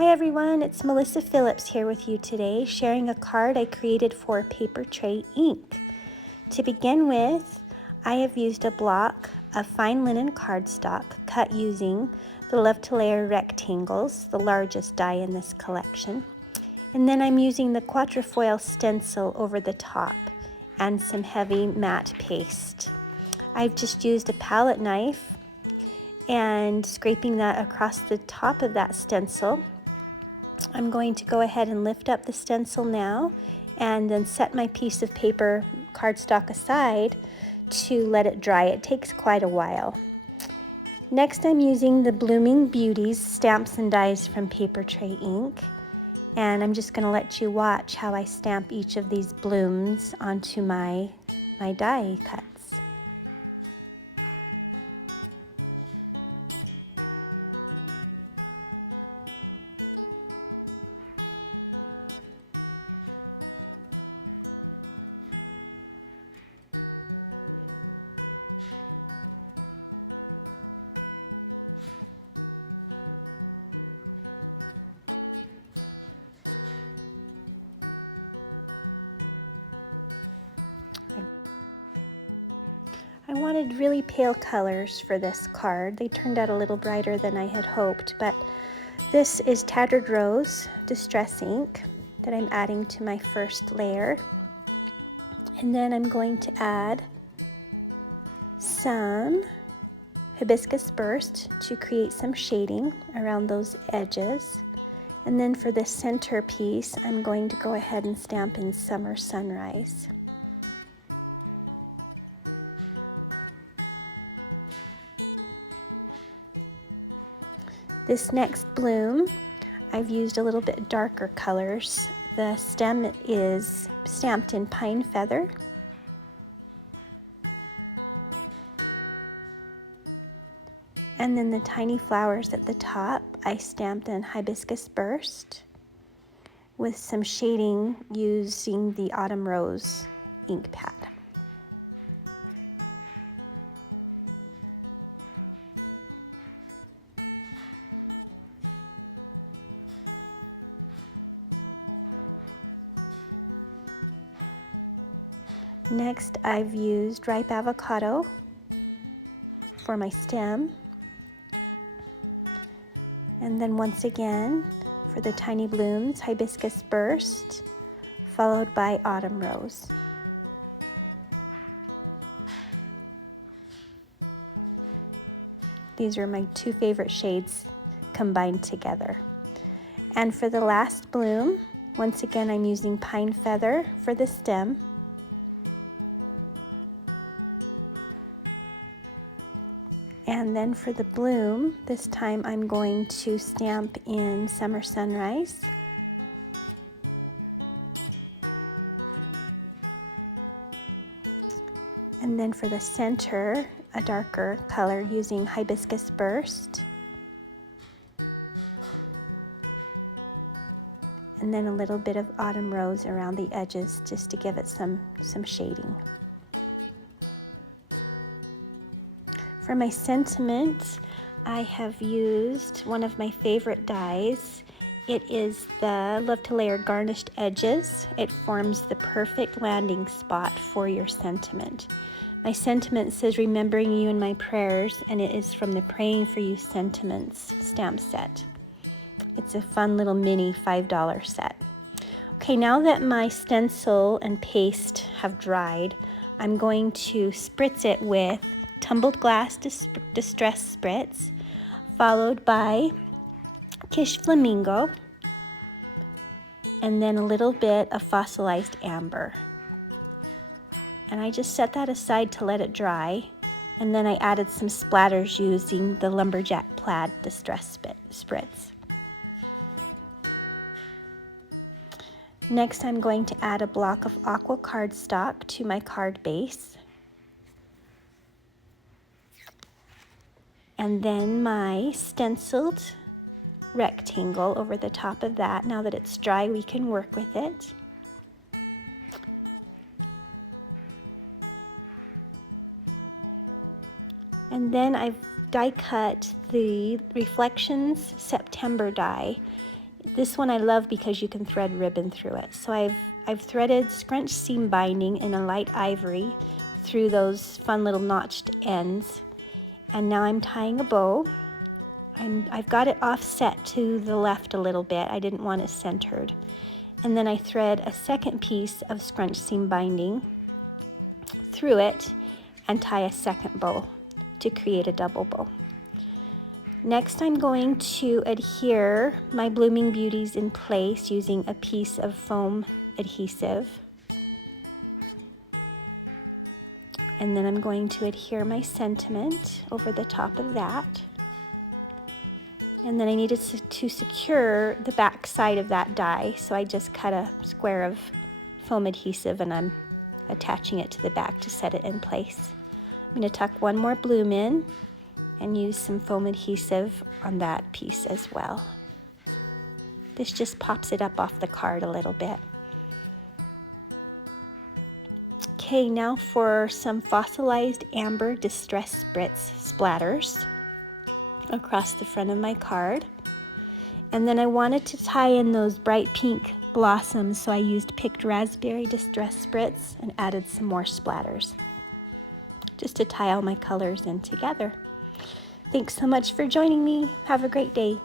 Hi everyone, it's Melissa Phillips here with you today, sharing a card I created for Papertrey ink. To begin with, I have used a block of fine linen cardstock cut using the Love to Layer rectangles, the largest die in this collection. And then I'm using the quatrefoil stencil over the top and some heavy matte paste. I've just used a palette knife and scraping that across the top of that stencil. I'm going to go ahead and lift up the stencil now and then set my piece of paper cardstock aside to let it dry. It takes quite a while. Next, I'm using the Blooming Beauties stamps and dies from Papertrey ink, and I'm just going to let you watch how I stamp each of these blooms onto my die cuts. I wanted really pale colors for this card. They turned out a little brighter than I had hoped, but this is Tattered Rose Distress ink that I'm adding to my first layer. And then I'm going to add some Hibiscus Burst to create some shading around those edges. And then for the center piece, I'm going to go ahead and stamp in Summer Sunrise. This next bloom, I've used a little bit darker colors. The stem is stamped in Pine Feather. And then the tiny flowers at the top, I stamped in Hibiscus Burst with some shading using the Autumn Rose ink pad. Next, I've used Ripe Avocado for my stem. And then once again, for the tiny blooms, Hibiscus Burst, followed by Autumn Rose. These are my two favorite shades combined together. And for the last bloom, once again, I'm using Pine Feather for the stem. And then for the bloom, this time I'm going to stamp in Summer Sunrise. And then for the center, a darker color using Hibiscus Burst. And then a little bit of Autumn Rose around the edges just to give it some shading. For my sentiment, I have used one of my favorite dies. It is the Love to Layer Garnished Edges. It forms the perfect landing spot for your sentiment. My sentiment says, remembering you in my prayers, and it is from the Praying for You Sentiments stamp set. It's a fun little mini $5 set. Okay, now that my stencil and paste have dried, I'm going to spritz it with Tumbled Glass Distress Spritz, followed by Kish Flamingo, and then a little bit of fossilized amber. And I just set that aside to let it dry, and then I added some splatters using the Lumberjack Plaid Distress Spritz. Next, I'm going to add a block of aqua cardstock to my card base. And then my stenciled rectangle over the top of that. Now that it's dry, we can work with it. And then I've die cut the Reflections September die This one I love because you can thread ribbon through it. So I've threaded scrunch seam binding in a light ivory through those fun little notched ends. And now I'm tying a bow. I've got it offset to the left a little bit. I didn't want it centered. And then I thread a second piece of scrunch seam binding through it and tie a second bow to create a double bow. Next, I'm going to adhere my Blooming Beauties in place using a piece of foam adhesive. And then I'm going to adhere my sentiment over the top of that. And then I needed to secure the back side of that die, so I just cut a square of foam adhesive and I'm attaching it to the back to set it in place. I'm going to tuck one more bloom in and use some foam adhesive on that piece as well. This just pops it up off the card a little bit. Okay, now for some fossilized amber Distress Spritz splatters across the front of my card. And then I wanted to tie in those bright pink blossoms, so I used picked raspberry Distress Spritz and added some more splatters just to tie all my colors in together. Thanks so much for joining me. Have a great day.